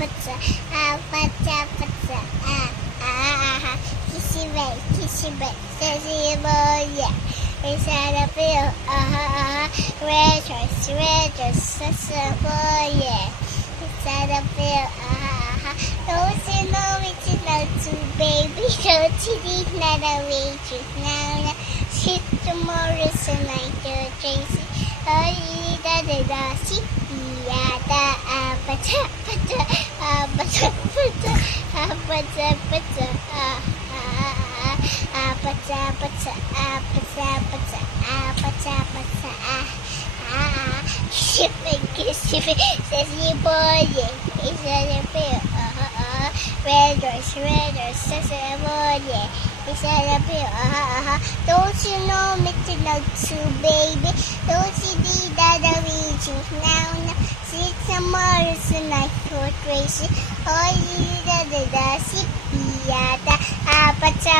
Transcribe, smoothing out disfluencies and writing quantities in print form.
pizza, pizza, kissy bake, sassy boy, yeah. Inside the field, red dress, sassy boy, yeah. Inside the field, don't you know what you know to, baby? Don't you need another waitress now? Shit tomorrow, so night, Tracy. Oh, da, see. Yada, pata, Shipping, says you boy, he's a bill, red dress, says a boy, he's a bill, don't you know me to know too, baby? Don't you need other regions now? See tomorrow, tonight, for Tracy. Oh, you da, see, yada, pata,